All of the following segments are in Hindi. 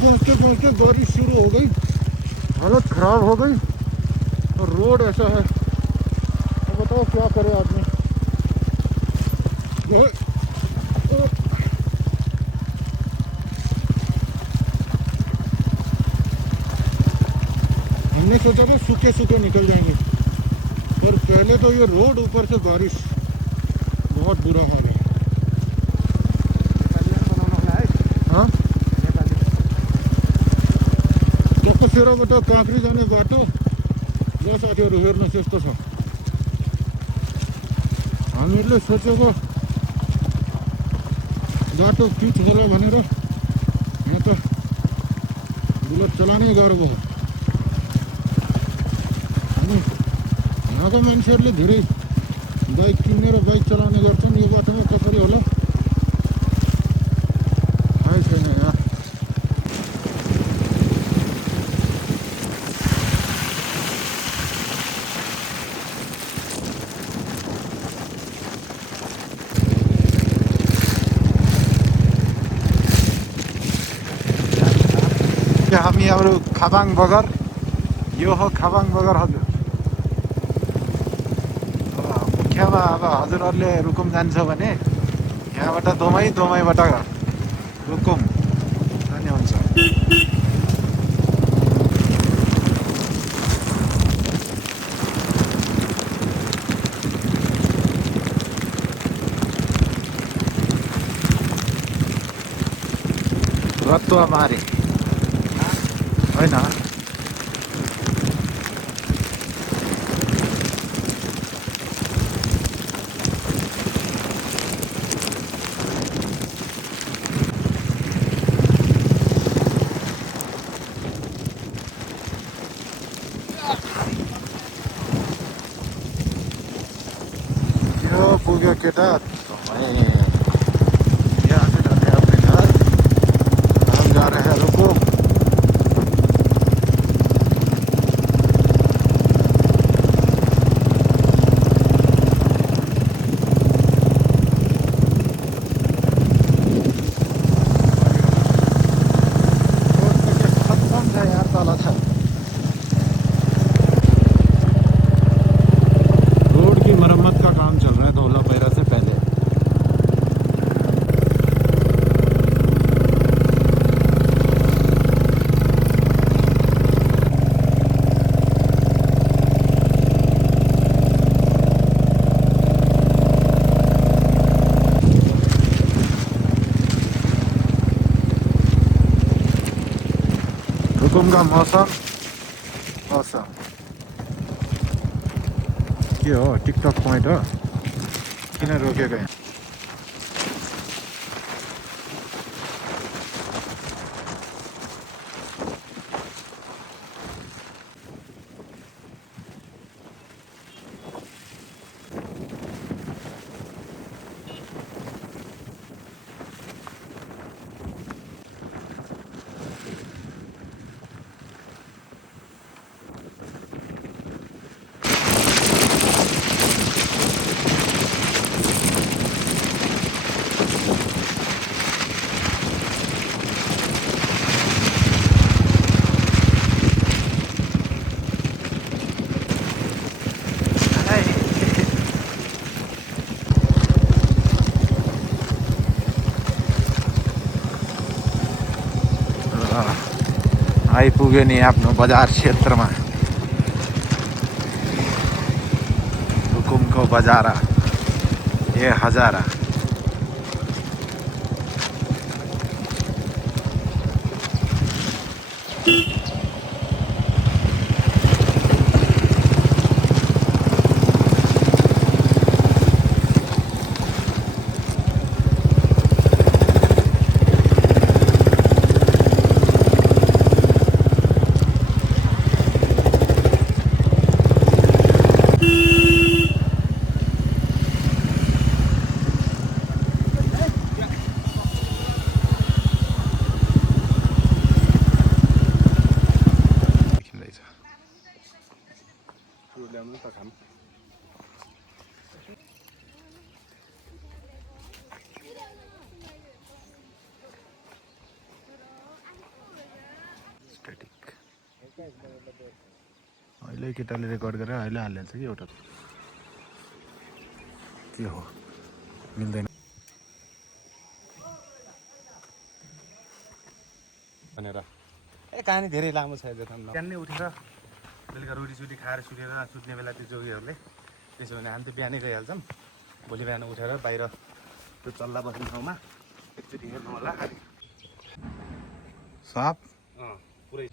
पहुंचते पहुंचते बारिश शुरू हो गई, हालत खराब हो गई और रोड ऐसा है, तो बताओ क्या करे आदमी। हमने सोचा था सूखे सूखे निकल जाएंगे, और पहले तो ये रोड, ऊपर से बारिश, बहुत बुरा हाल है। हाँ जब सेरा बताओ कांकरी जाने बाटो बस आज हेर्न त्यस्तो छ। हामीहरूले सोचेको बाटो पिच होला भनेर यहाँ त बुलेट चलानै गाह्रो भयो। अनि यहाँको मान्छेहरूले धेरै बाइक किनेर बाइक चलाउने गर्छन्, यो बाटोमा कसरी होला थाहै छैन यहाँ। हामी हाम्रो खाबाङ बगर, यो हो खाबाङ बगर हजुर। मुख्यमा अब हजुरहरूले रुकुम जान्छ भने यहाँबाट दोमैबाट रुकुम जाने हुन्छ। रत्वा मारे होइन, यो पुग्यो केटा यहाँ से जाते हैं अपने घर। हम जा रहे हैं रुकुम। रोड की मरम्मत का काम चल रहा है धौला पैरा से पहले। रुकुम का मौसम के हो, टिकटक पोइन्ट हो, किन रोकेको यहाँ? आइपुग्यो नि आफ्नो बजार क्षेत्रमा, रुकुमको बजारा ए हजारा। खै केटाले रेकर्ड गरेर अहिले हालिहाल्छ कि एउटा के हो मिल्दैन भनेर ए कहानी धेरै लामो छ बिहान नै उठेर बेलुका रोटी खाएर सुतेर सुत्ने बेला त्यो जोगीहरूले त्यसो भने हामी त बिहानै गइहाल्छौँ भोलि बिहान उठेर बाहिर त्यो चल्ला बस्ने ठाउँमा एकचोटि हेर्नु होला साप पुरै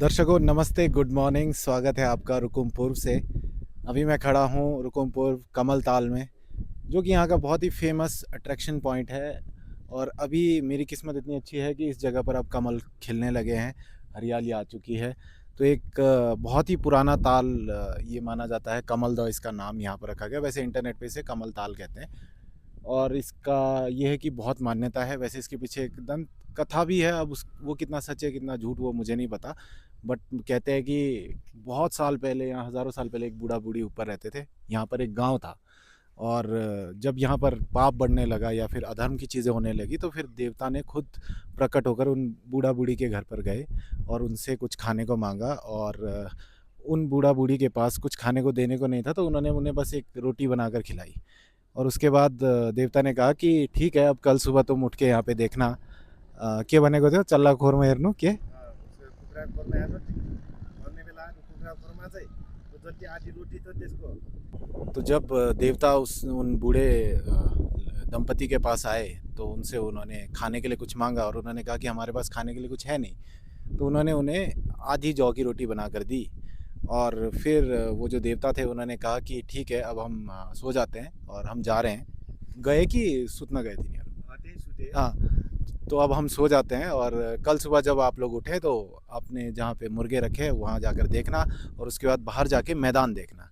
दर्शकों नमस्ते, गुड मॉर्निंग। स्वागत है आपका रुकुमपुर से। अभी मैं खड़ा हूँ रुकुमपुर कमल ताल में, जो कि यहाँ का बहुत ही फेमस अट्रैक्शन पॉइंट है। और अभी मेरी किस्मत इतनी अच्छी है कि इस जगह पर अब कमल खिलने लगे हैं, हरियाली आ चुकी है। तो एक बहुत ही पुराना ताल ये माना जाता है, कमल दो इसका नाम यहाँ पर रखा गया। वैसे इंटरनेट पे इसे कमल ताल कहते हैं और इसका ये है कि बहुत मान्यता है। वैसे इसके पीछे एकदम कथा भी है, अब वो कितना सच है कितना झूठ वो मुझे नहीं पता, बट कहते हैं कि बहुत साल पहले, यहाँ हज़ारों साल पहले एक बूढ़ा बूढ़ी ऊपर रहते थे। यहाँ पर एक गांव था और जब यहाँ पर पाप बढ़ने लगा या फिर अधर्म की चीज़ें होने लगी तो फिर देवता ने खुद प्रकट होकर उन बूढ़ा बूढ़ी के घर पर गए और उनसे कुछ खाने को मांगा। और उन बूढ़ा बूढ़ी के पास कुछ खाने को देने को नहीं था, तो उन्होंने उन्हें बस एक रोटी बनाकर खिलाई। और उसके बाद देवता ने कहा कि ठीक है, अब कल सुबह तुम उठ के यहाँ पे देखना के बनेको थियो चल्लाखोरमा हेर्नु के तो जब देवता उन बूढ़े दंपति के पास आए तो उनसे उन्होंने खाने के लिए कुछ मांगा और उन्होंने कहा कि हमारे पास खाने के लिए कुछ है नहीं। तो उन्होंने उन्हें आधी जौ की रोटी बना कर दी और फिर वो जो देवता थे उन्होंने कहा कि ठीक है, अब हम सो जाते हैं और हम जा रहे हैं। गए कि सुतना गए थे हाँ, तो अब हम सो जाते हैं और कल सुबह जब आप लोग उठे तो आपने जहाँ पे मुर्गे रखे वहाँ जाकर देखना और उसके बाद बाहर जाके मैदान देखना।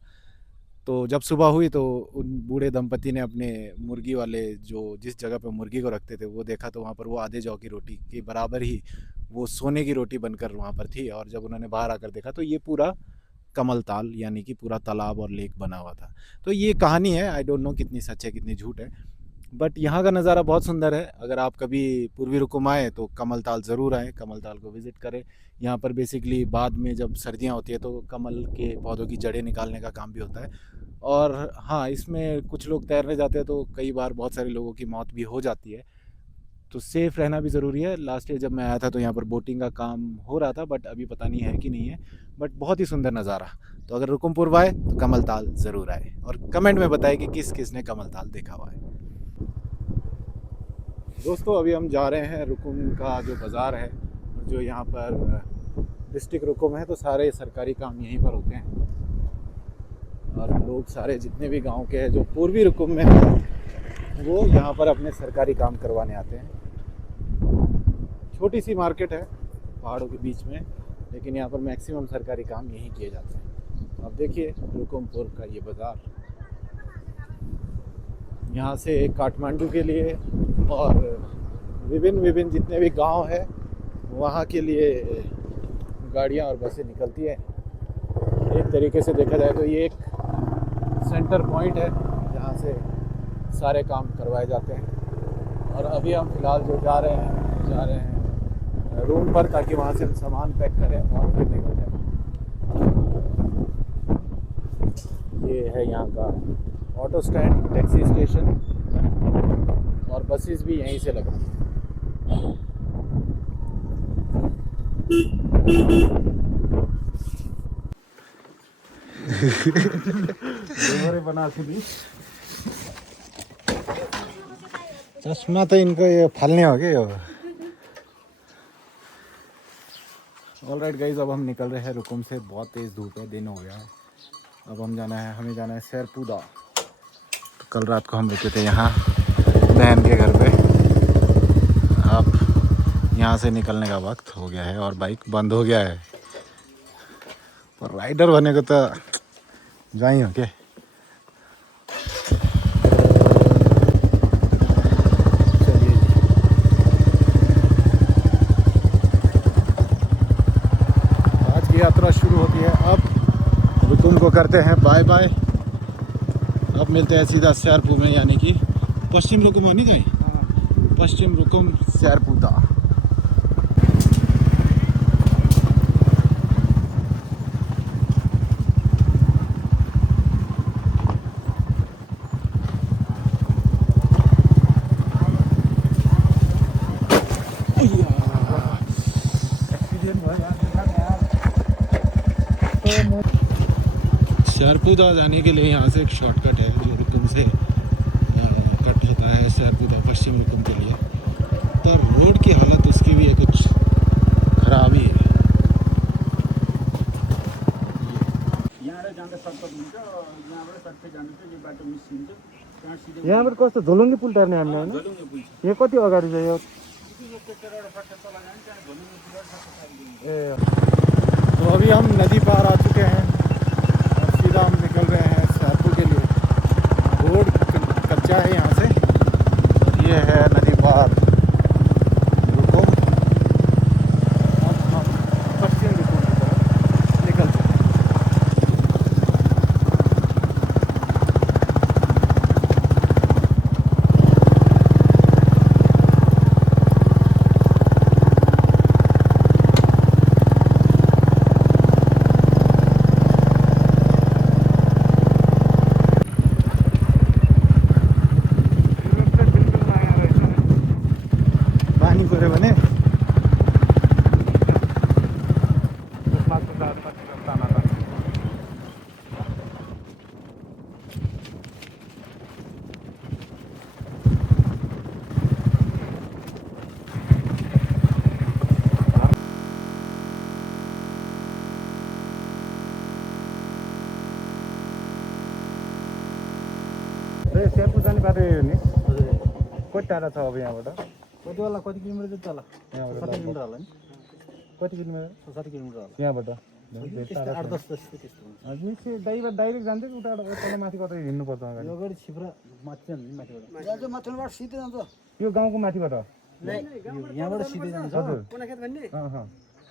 तो जब सुबह हुई तो उन बूढ़े दंपति ने अपने मुर्गी वाले जो जिस जगह पे मुर्गी को रखते थे वो देखा, तो वहाँ पर वो आधे जौ की रोटी के बराबर ही वो सोने की रोटी बनकर वहाँ पर थी। और जब उन्होंने बाहर आकर देखा तो ये पूरा कमल ताल यानी कि पूरा तालाब और लेक बना हुआ था। तो ये कहानी है, आई डोंट नो कितनी सच है कितनी झूठ है, बट यहाँ का नज़ारा बहुत सुंदर है। अगर आप कभी पूर्वी रुकुम आए तो कमल ताल ज़रूर आएँ, कमल ताल को विज़िट करें। यहाँ पर बेसिकली बाद में जब सर्दियाँ होती है तो कमल के पौधों की जड़ें निकालने का काम भी होता है। और हाँ, इसमें कुछ लोग तैरने जाते हैं तो कई बार बहुत सारे लोगों की मौत भी हो जाती है, तो सेफ़ रहना भी ज़रूरी है। लास्ट ईयर जब मैं आया था तो यहाँ पर बोटिंग का काम हो रहा था, बट अभी पता नहीं है कि नहीं है, बट बहुत ही सुंदर नज़ारा। तो अगर रुकुमपुर आए तो कमल ताल ज़रूर आए और कमेंट में बताएं कि किस किस ने कमल ताल देखा हुआ है। दोस्तों अभी हम जा रहे हैं रुकुम का जो बाज़ार है, जो यहाँ पर डिस्ट्रिक्ट रुकुम है, तो सारे सरकारी काम यहीं पर होते हैं और लोग सारे जितने भी गांव के हैं जो पूर्वी रुकुम में हैं वो यहाँ पर अपने सरकारी काम करवाने आते हैं। छोटी सी मार्केट है पहाड़ों के बीच में, लेकिन यहाँ पर मैक्सिमम सरकारी काम यहीं किए जाते हैं। अब देखिए रुकुमपुर का ये बाज़ार, यहाँ से काठमांडू के लिए और विभिन्न जितने भी गांव है वहाँ के लिए गाड़ियाँ और बसें निकलती है। एक तरीके से देखा जाए तो ये एक सेंटर पॉइंट है जहाँ से सारे काम करवाए जाते हैं। और अभी हम फ़िलहाल जो जा रहे हैं रूम पर, ताकि वहाँ से हम सामान पैक करें और फिर निकल जाए। ये है यहाँ का ऑटो स्टैंड, टैक्सी स्टेशन, और बसेस भी यहीं से लगती हैं। बना चश्मा तो इनको ये फालने हो गए। ऑल राइट गाइज, अब हम निकल रहे हैं रुकुम से। बहुत तेज़ धूप है, दिन हो गया है। अब हमें जाना है शेरपुदा। तो कल रात को हम रुके थे यहाँ बहन के घर पे। अब यहाँ से निकलने का वक्त हो गया है और बाइक बंद हो गया है। और राइडर बने को तो जाई हो क्या। चलिए आज की यात्रा शुरू होती है। अब तुमको करते हैं बाय बाय। अब मिलते हैं सीधा शेरपुर में, यानी कि पश्चिम रुकुम नहीं गए, पश्चिम रुकुम शेरपुता। शेरपुता जाने के लिए यहाँ से एक शॉर्टकट है जो रुकुम से कट होता है शेरपुता पश्चिम रुकुम के लिए। तो रोड की हालत उसकी भी है कुछ खराब ही है। यहाँबाट कस्तो झोलुङ्गी पुल टार्ने हामीले होइन? यहाँ कति अगाडि छ यो? ए तो अभी हम नदी पार आ चुके हैं और सीधा हम निकल रहे हैं शेरपुर के लिए। रोड कच्चा है यहाँ से। ये है नदी पार रुकुम। अब हम पश्चिम रुकुम की तरफ निकल चुके हैं। भने शेरपुर जाने बाटो यो नि कति टाढा छ अब यहाँबाट? कति होला, कति किलोमिटर जति होला? 60 किलोमिटर होला नि। कति किलोमिटर? 60 किलोमिटर होला यहाँबाट 8-10 त्यस्तो हजुर डाइरेक्ट जान्छ कि उता तल माथि कतै हिँड्नुपर्छ अगाडि? यो अगाडि छिप्रा माथि जान्छ नि, माथिबाट यहाँ माथिबाट सिधै जान्छ। यो गाउँको माथिबाट? यहाँबाट सिधै जान्छ। हजुर कुनाखेत भन्ने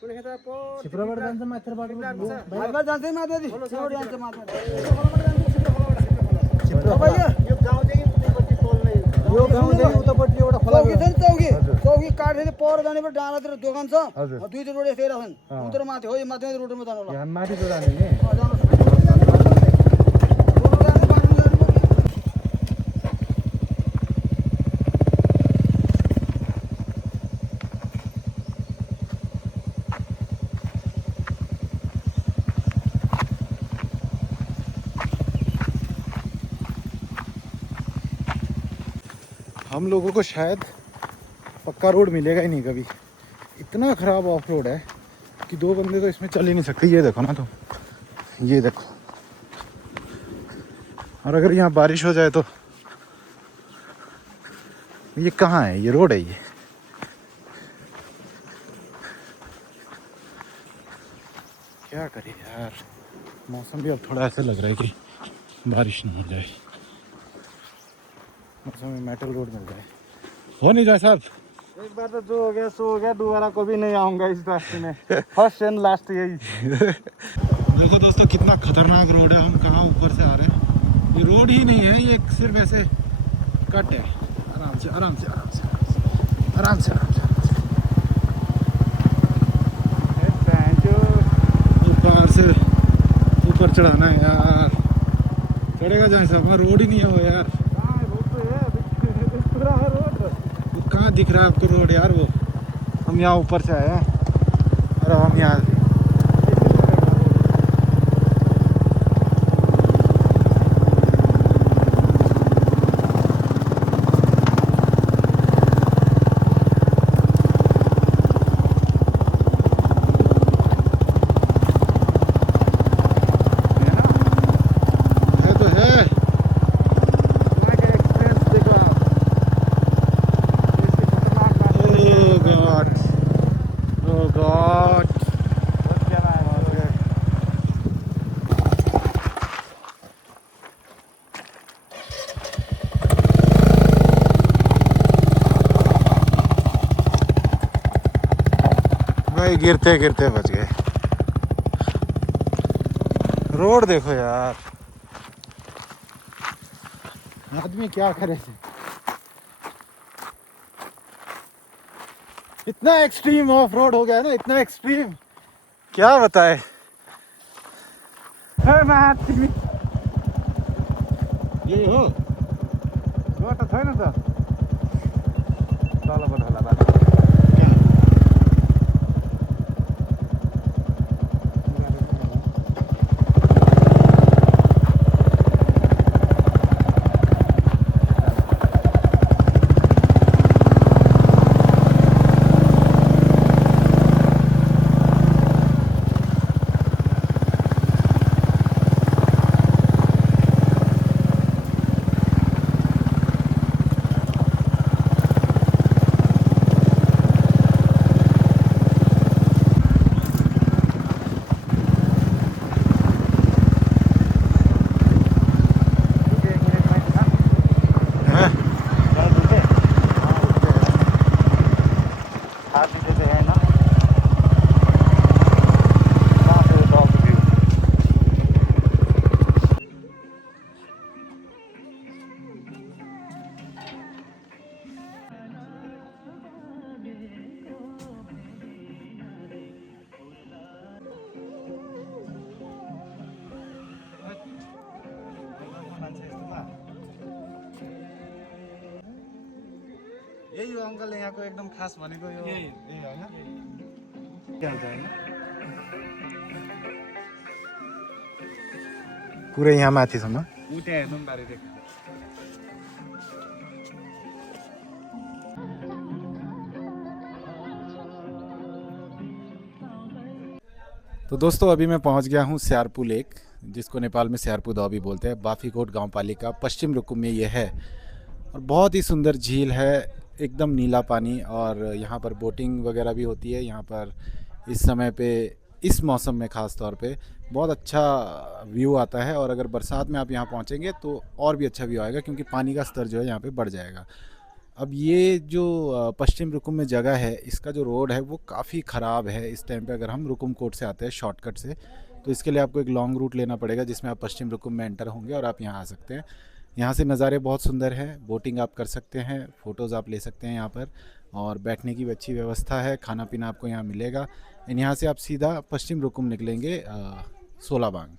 कुनाखेत छिप्राबाट जान्छ माथिबाट बाहिरबाट जान्छ माथि सिलगढी जान्छ माथि। यो गाउँदेखि उतापट्टि एउटा खोला चौकी छ नि, चौकी चौकी काटेर पर जानेबाट डाँडातिर दोकान छ। दुईवटा रोड यस्तै रहेछन्। उत्तर माथि हो, यो माथि रोडमा जानु होला। यहाँ माथि त जाने नि। हम लोगों को शायद पक्का रोड मिलेगा ही नहीं कभी। इतना ख़राब ऑफ रोड है कि दो बंदे तो इसमें चल ही नहीं सकते। ये देखो ना तुम, ये देखो। और अगर यहाँ बारिश हो जाए तो ये कहाँ है? ये रोड है ये। क्या करें यार, मौसम भी अब थोड़ा ऐसे लग रहा है कि बारिश ना हो जाए, मौसम में मेटल रोड मिल जाए। हो नहीं जाए साहब। एक बार तो जो हो गया सो हो गया, दोबारा कभी नहीं आऊँगा इस रास्ते में। फर्स्ट एंड लास्ट यही। देखो दोस्तों कितना खतरनाक रोड है। हम कहाँ ऊपर से आ रहे हैं। ये रोड ही नहीं है, ये सिर्फ ऐसे कट है। आराम से आराम से आराम से आराम से आराम से ऊपर से ऊपर चढ़ाना है यार। चढ़ेगा जहाँ से? हमारा रोड ही नहीं है वो यार। कहाँ दिख रहा है आपको रोड यार? वो हम यहाँ ऊपर से आए हैं और हम यहाँ भाई गिरते गिरते बच गए। रोड देखो यार, आदमी क्या करे। इतना एक्सट्रीम ऑफ रोड हो गया ना, इतना एक्सट्रीम, क्या बताए। यही हो बाटो छैन त तलबाट होला बाटो। यही हो अङ्कल यहाँको एकदम खास भनेको यो यही होइन के हाल्छ होइन पुरै यहाँ माथिसम्म। उठ्या हेर्नु पनि बारी देख। तो दोस्तों अभी मैं पहुंच गया हूं स्यारपू लेक, जिसको नेपाल में स्यारपू दौ भी बोलते हैं। बाफीकोट गांव पालिका पश्चिम रुकुम में ये है और बहुत ही सुंदर झील है, एकदम नीला पानी। और यहाँ पर बोटिंग वगैरह भी होती है। यहाँ पर इस समय पे, इस मौसम में ख़ास तौर पे बहुत अच्छा व्यू आता है। और अगर बरसात में आप यहाँ पहुँचेंगे तो और भी अच्छा व्यू आएगा, क्योंकि पानी का स्तर जो है यहाँ पे बढ़ जाएगा। अब ये जो पश्चिम रुकुम में जगह है, इसका जो रोड है वो काफ़ी ख़राब है इस टाइम पे। अगर हम रुकुम कोट से आते हैं शॉर्टकट से, तो इसके लिए आपको एक लॉन्ग रूट लेना पड़ेगा, जिसमें आप पश्चिम रुकुम में एंटर होंगे और आप यहाँ आ सकते हैं। यहाँ से नज़ारे बहुत सुंदर हैं, बोटिंग आप कर सकते हैं, फ़ोटोज़ आप ले सकते हैं यहाँ पर, और बैठने की भी अच्छी व्यवस्था है, खाना पीना आपको यहाँ मिलेगा। एंड यहाँ से आप सीधा पश्चिम रुकुम निकलेंगे सोलाबांग,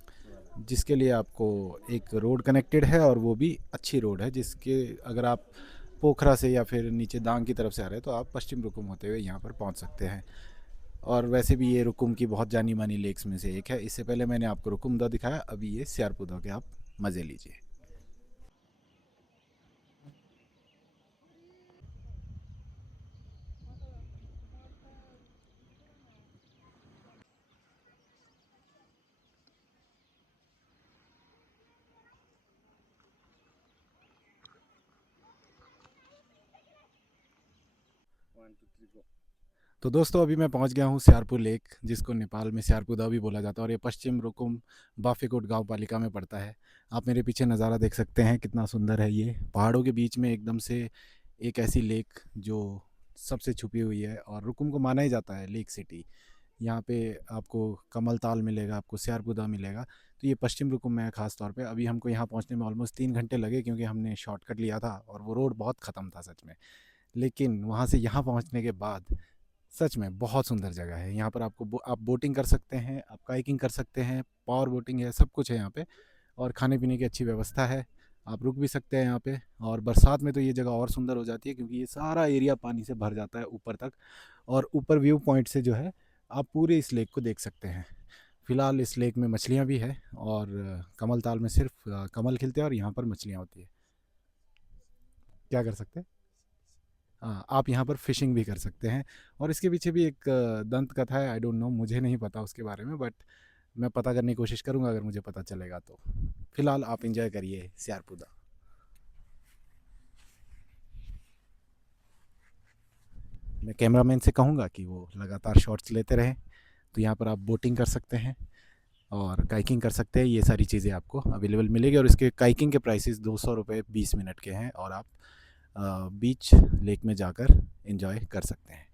जिसके लिए आपको एक रोड कनेक्टेड है, और वो भी अच्छी रोड है, जिसके अगर आप पोखरा से या फिर नीचे दांग की तरफ से आ रहे हैं तो आप पश्चिम रुकुम होते हुए यहाँ पर पहुँच सकते हैं। और वैसे भी ये रुकुम की बहुत जानी मानी लेक्स में से एक है। इससे पहले मैंने आपको रुकुम दौ दिखाया, अभी ये स्यारपू दौ के आप मज़े लीजिए। तो दोस्तों अभी मैं पहुंच गया हूं स्यारपू लेक, जिसको नेपाल में स्यारपू दौ भी बोला जाता है, और ये पश्चिम रुकुम बाफीकोट गांव पालिका में पड़ता है। आप मेरे पीछे नज़ारा देख सकते हैं, कितना सुंदर है ये। पहाड़ों के बीच में एकदम से एक ऐसी लेक जो सबसे छुपी हुई है, और रुकुम को माना ही जाता है लेक सिटी। यहाँ पे आपको कमल ताल मिलेगा, आपको स्यारपू दौ मिलेगा। तो ये पश्चिम रुकुम में है ख़ास तौर पे। अभी हमको यहाँ पहुँचने में ऑलमोस्ट 3 घंटे लगे, क्योंकि हमने शॉर्टकट लिया था और वो रोड बहुत ख़त्म था सच में। लेकिन वहाँ से यहाँ पहुँचने के बाद सच में बहुत सुंदर जगह है। यहाँ पर आपको आप बोटिंग कर सकते हैं, आप काइकिंग कर सकते हैं, पावर बोटिंग है, सब कुछ है यहाँ पे। और खाने पीने की अच्छी व्यवस्था है, आप रुक भी सकते हैं यहाँ पे। और बरसात में तो ये जगह और सुंदर हो जाती है, क्योंकि ये सारा एरिया पानी से भर जाता है ऊपर तक। और ऊपर व्यू पॉइंट से जो है आप पूरे इस लेक को देख सकते हैं। फ़िलहाल इस लेक में मछलियाँ भी हैं, और कमल ताल में सिर्फ कमल खिलते हैं, और यहाँ पर मछलियाँ होती है। क्या कर सकते हैं, हाँ, आप यहाँ पर फ़िशिंग भी कर सकते हैं। और इसके पीछे भी एक दंत कथा है, आई डोंट नो, मुझे नहीं पता उसके बारे में, बट मैं पता करने की कोशिश करूँगा अगर मुझे पता चलेगा तो। फ़िलहाल आप एंजॉय करिए स्यारपू दौ। मैं कैमरामैन से कहूँगा कि वो लगातार शॉट्स लेते रहें। तो यहाँ पर आप बोटिंग कर सकते हैं और काइकिंग कर सकते हैं, ये सारी चीज़ें आपको अवेलेबल मिलेगी। और इसके काइकिंग के प्राइसेस 200 रुपये 20 मिनट के हैं, और आप बीच लेक में जाकर एंजॉय कर सकते हैं।